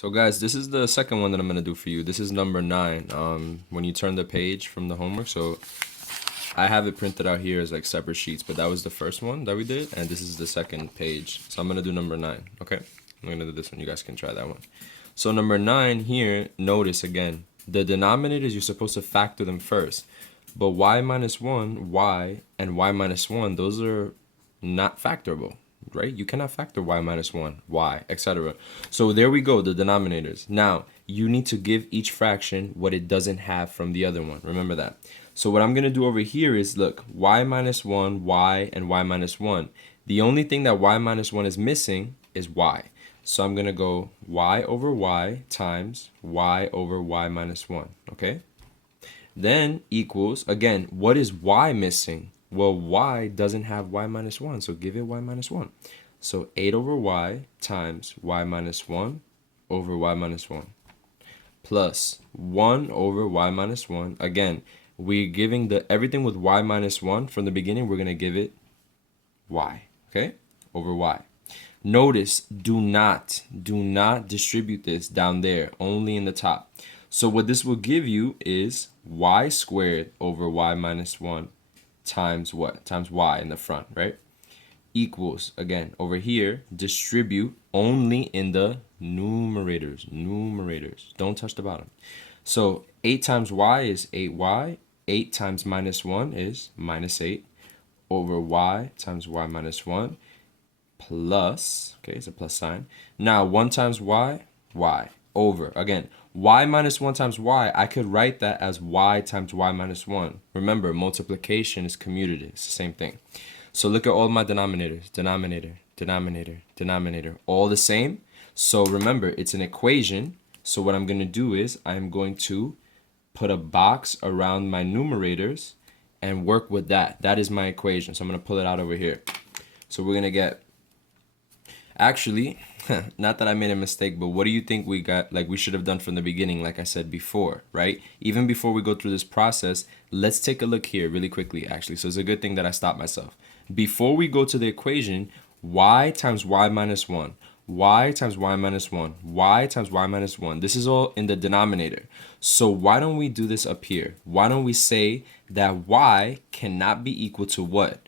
So guys, this is the second one that I'm gonna do for you. This is number 9. When you turn the page from the homework, so I have it printed out here as like separate sheets, but that was the first one that we did, and this is the second page. So I'm gonna do number 9. Okay, I'm gonna do this one. You guys can try that one. So number 9 here, notice again, the denominators you're supposed to factor them first, but y minus 1, y, and y minus 1, those are not factorable, right? You cannot factor y minus 1, y, etc. So there we go, the denominators. Now, you need to give each fraction what it doesn't have from the other one. Remember that. So what I'm going to do over here is, look, y minus 1, y, and y minus 1. The only thing that y minus 1 is missing is y. So I'm going to go y over y times y over y minus 1, okay? Then equals, again, what is y missing? Well, y doesn't have y minus 1, so give it y minus 1. So 8 over y times y minus 1 over y minus 1 plus 1 over y minus 1. Again, we're giving the everything with y minus 1 from the beginning, we're going to give it y, okay, over y. Notice, do not distribute this down there, only in the top. So what this will give you is y squared over y minus 1 times what? Times y in the front, right? Equals, again, over here, distribute only in the numerators. Don't touch the bottom. So 8 times y is 8y. 8 times minus 1 is minus 8 over y times y minus 1 plus, okay, it's a plus sign. Now 1 times y, y, over, again, y minus 1 times y, I could write that as y times y minus 1. Remember, multiplication is commutative, it's the same thing. So look at all my denominators, denominator, all the same. So remember, it's an equation. So what I'm going to do is I'm going to put a box around my numerators and work with that. That is my equation. So I'm going to pull it out over here. So we're going to get, actually, not that I made a mistake, but what do you think we got, like we should have done from the beginning, like I said before, right? Even before we go through this process, let's take a look here really quickly, actually. So it's a good thing that I stopped myself. Before we go to the equation, y times y minus 1, y times y minus 1, y times y minus 1. This is all in the denominator. So why don't we do this up here? Why don't we say that y cannot be equal to what?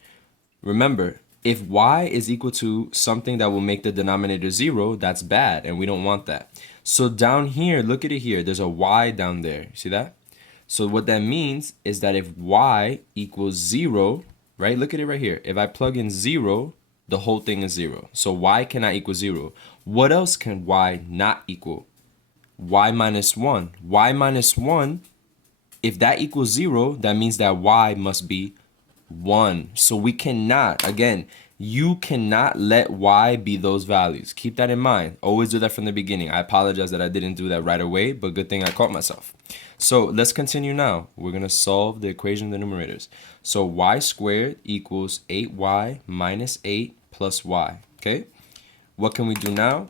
Remember, if y is equal to something that will make the denominator 0, that's bad, and we don't want that. So down here, look at it here. There's a y down there. See that? So what that means is that if y equals 0, right? Look at it right here. If I plug in 0, the whole thing is 0. So y cannot equal 0. What else can y not equal? Y minus 1. Y minus 1, if that equals 0, that means that y must be 1. So we cannot, again, you cannot let y be those values. Keep that in mind. Always do that from the beginning. I apologize that I didn't do that right away, but good thing I caught myself. So let's continue now. We're going to solve the equation of the numerators. So y squared equals 8y minus 8 plus y. Okay? What can we do now?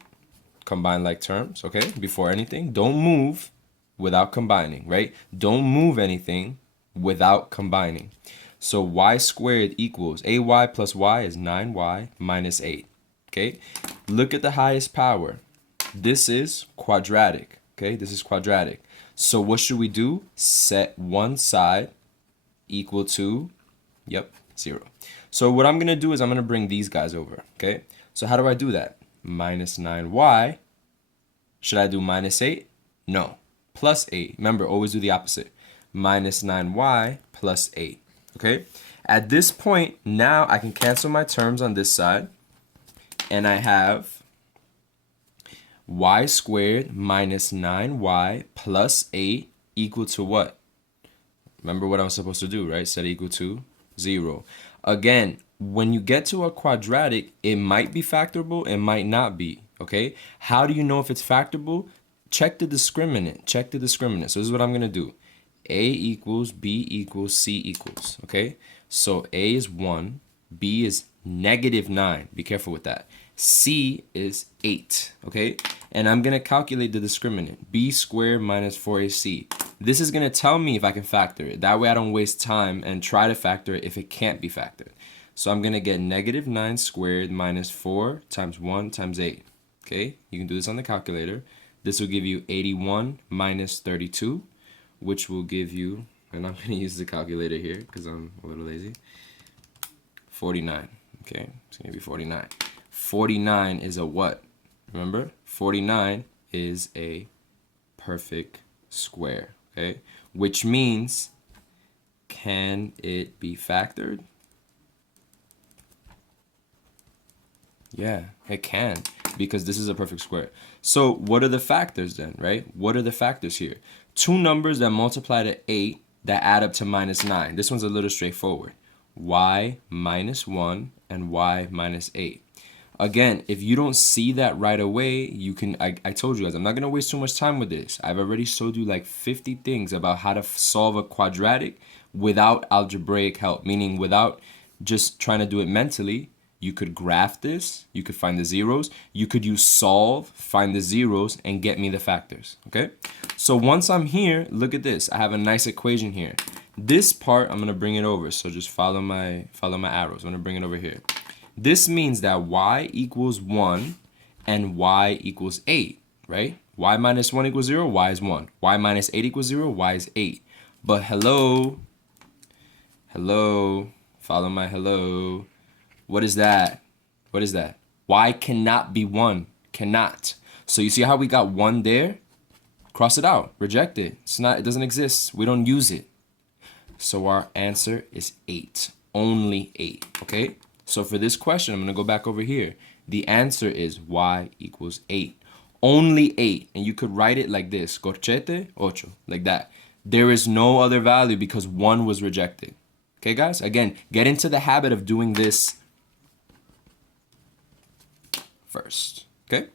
Combine like terms, okay? Before anything, don't move without combining, right? Don't move anything without combining. So y squared equals 8y plus y is 9y minus 8. Okay? Look at the highest power. This is quadratic. Okay? This is quadratic. So what should we do? Set one side equal to, 0. So what I'm going to do is I'm going to bring these guys over. Okay? So how do I do that? Minus 9y. Should I do minus 8? No. Plus 8. Remember, always do the opposite. Minus 9y plus 8. Okay, at this point, now I can cancel my terms on this side, and I have y squared minus 9y plus 8 equal to what? Remember what I was supposed to do, right? Set equal to 0. Again, when you get to a quadratic, it might be factorable, it might not be, okay? How do you know if it's factorable? Check the discriminant. So this is what I'm going to do. A equals, B equals, C equals, okay? So A is 1, B is negative 9. Be careful with that. C is 8, okay? And I'm going to calculate the discriminant. B squared minus 4AC. This is going to tell me if I can factor it. That way I don't waste time and try to factor it if it can't be factored. So I'm going to get negative 9 squared minus 4 times 1 times 8. Okay? You can do this on the calculator. This will give you 81 minus 32, which will give you, and I'm going to use the calculator here because I'm a little lazy, 49. Okay, it's going to be 49. 49 is a what? Remember, 49 is a perfect square, okay? Which means, can it be factored? Yeah, it can, because this is a perfect square. So what are the factors then, right? What are the factors here? Two numbers that multiply to 8 that add up to minus 9. This one's a little straightforward. Y minus 1 and y minus 8. Again, if you don't see that right away, you can, I told you guys, I'm not going to waste too much time with this. I've already showed you like 50 things about how to solve a quadratic without algebraic help, meaning without just trying to do it mentally. You could graph this, you could find the zeros, you could use solve, find the zeros, and get me the factors, okay? So once I'm here, look at this. I have a nice equation here. This part, I'm gonna bring it over, so just follow my arrows. I'm gonna bring it over here. This means that y equals 1 and y equals 8, right? Y minus 1 equals 0, y is 1. Y minus 8 equals 0, y is 8. But hello, follow my hello. What is that? What is that? Y cannot be 1. Cannot. So you see how we got 1 there? Cross it out. Reject it. It doesn't exist. We don't use it. So our answer is 8. Only 8. Okay? So for this question, I'm going to go back over here. The answer is y equals 8. Only 8. And you could write it like this. Corchete, ocho. Like that. There is no other value because 1 was rejected. Okay, guys? Again, get into the habit of doing this first. Okay?